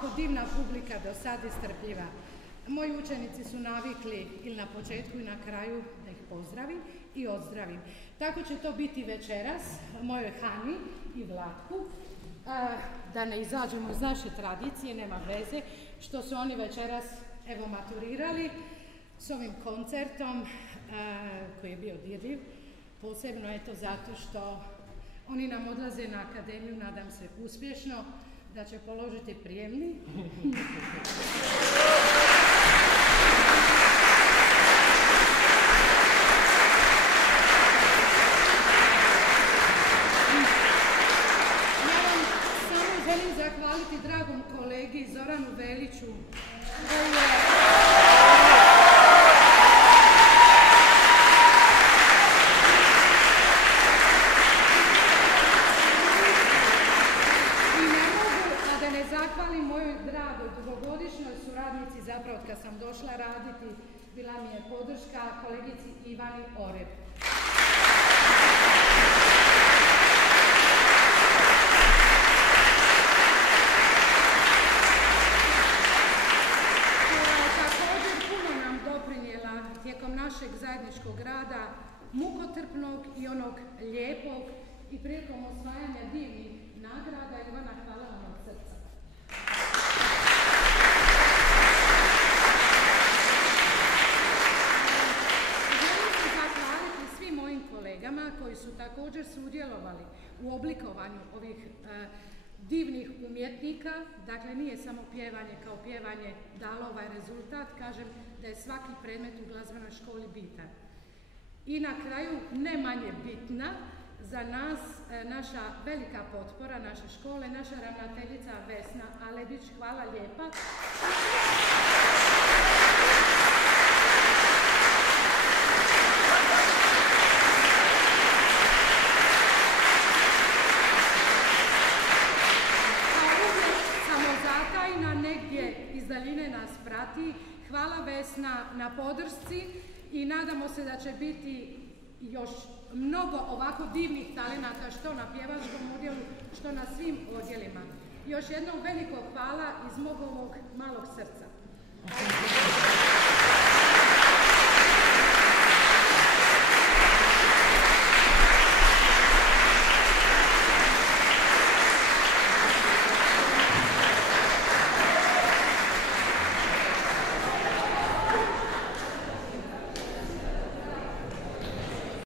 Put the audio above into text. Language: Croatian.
ovako divna publika do sad istrpljiva. Moji učenici su navikli ili na početku i na kraju da ih pozdravim i ozdravim. Tako će to biti večeras mojoj Hani i Vlatku. Da ne izađemo iz naše tradicije, nema veze, što su oni večeras evo maturirali s ovim koncertom koji je bio dirljiv. Posebno je to zato što oni nam odlaze na akademiju, nadam se uspješno, da će položiti prijemni. Ja vam samo želim zahvaliti dragom kolegi Zoranu Veliću, koji je zahvalim mojoj dragoj dugogodišnjoj suradnici, zapravo od kad sam došla raditi, bila mi je podrška kolegici Ivani Oreb. Koja je također puno nam doprinijela tijekom našeg zajedničkog rada, mukotrpnog i onog lijepog, i prilikom osvajanja divnih nagrada. Ivana, hvala vam od srca. Želim se zahvaliti svim mojim kolegama koji su također sudjelovali u oblikovanju ovih divnih umjetnika. Dakle, nije samo pjevanje kao pjevanje dalo ovaj rezultat. Kažem da je svaki predmet u glazbenoj školi bitan. I na kraju, ne manje bitna, za nas naša velika potpora naše škole, naša ravnateljica Vesna Alebić, hvala lijepa. Kao uvijek samozatajna, negdje iz daljine nas prati. Hvala Vesna na podršci i nadamo se da će biti još mnogo ovako divnih talenata, što na pjevačkom odjelu, što na svim odjelima. Još jednom veliko hvala iz mog ovog malog srca.